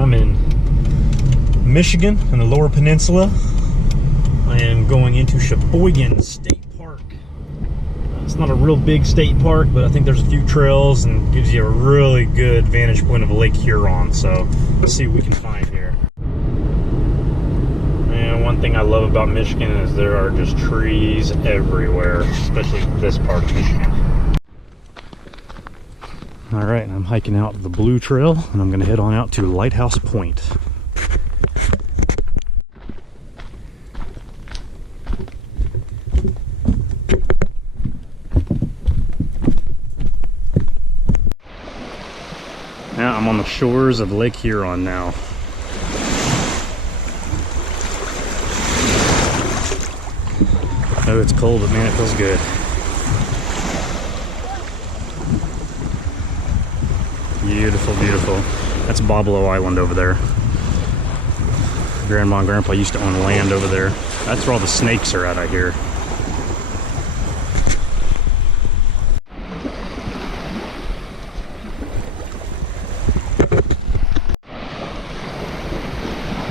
I'm in Michigan in the Lower Peninsula. I am going into Cheboygan State Park. It's not a real big state park, but I think there's a few trails and gives you a really good vantage point of Lake Huron. So let's see what we can find here. And one thing I love about Michigan is there are just trees everywhere, especially this part of Michigan. All right, I'm hiking out the Blue Trail, and I'm gonna head on out to Lighthouse Point. Now I'm on the shores of Lake Huron now. Oh, it's cold, but man, it feels good. Beautiful, beautiful. That's Boblo Island over there. Grandma and Grandpa used to own land over there. That's where all the snakes are at, I hear.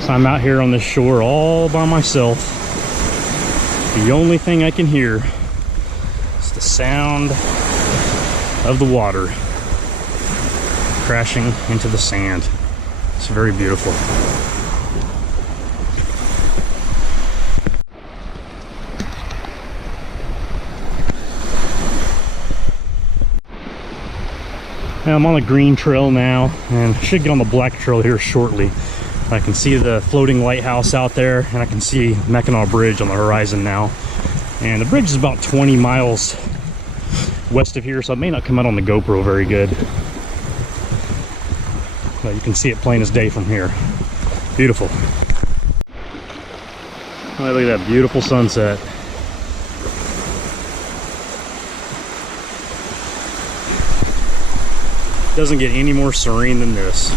So I'm out here on this shore all by myself. The only thing I can hear is the sound of the water crashing into the sand. It's very beautiful. Now I'm on the green trail now, and I should get on the black trail here shortly. I can see the floating lighthouse out there, and I can see Mackinac Bridge on the horizon now. And the bridge is about 20 miles west of here, so it may not come out on the GoPro very good. But you can see it plain as day from here. Beautiful. Oh, look at that beautiful sunset. Doesn't get any more serene than this.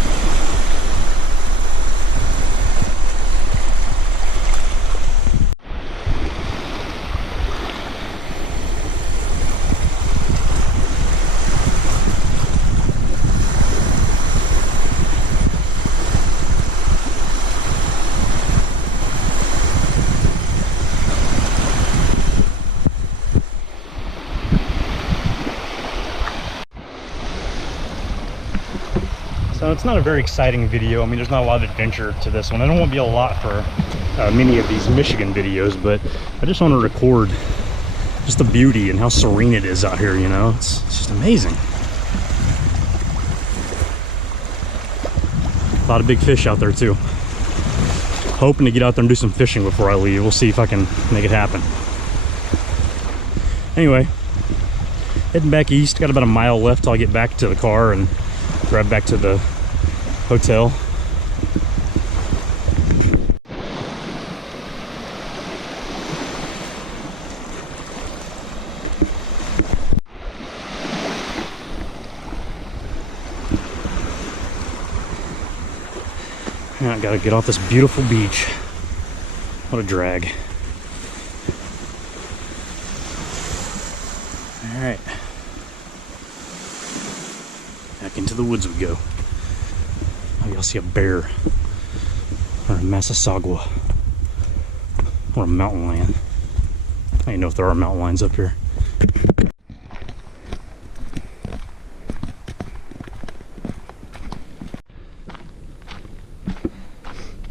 So it's not a very exciting video. I mean, there's not a lot of adventure to this one. I don't want to be a lot for many of these Michigan videos, but I just want to record just the beauty and how serene it is out here, you know? It's just amazing. A lot of big fish out there too. Hoping to get out there and do some fishing before I leave. We'll see if I can make it happen. Anyway, heading back east. Got about a mile left till I get back to the car and drive back to the hotel. Now I gotta get off this beautiful beach. What a drag. All right. Back into the woods we go. Maybe I'll see a bear or a Massasauga or a mountain lion. I don't even know if there are mountain lions up here.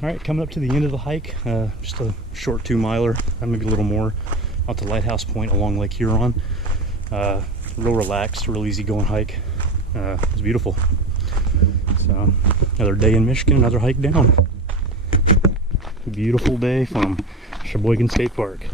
All right, coming up to the end of the hike, just a short 2-miler, maybe a little more, out to Lighthouse Point along Lake Huron. Real relaxed, real easy going hike. It's beautiful. So another day in Michigan, another hike down. Beautiful day from Cheboygan State Park.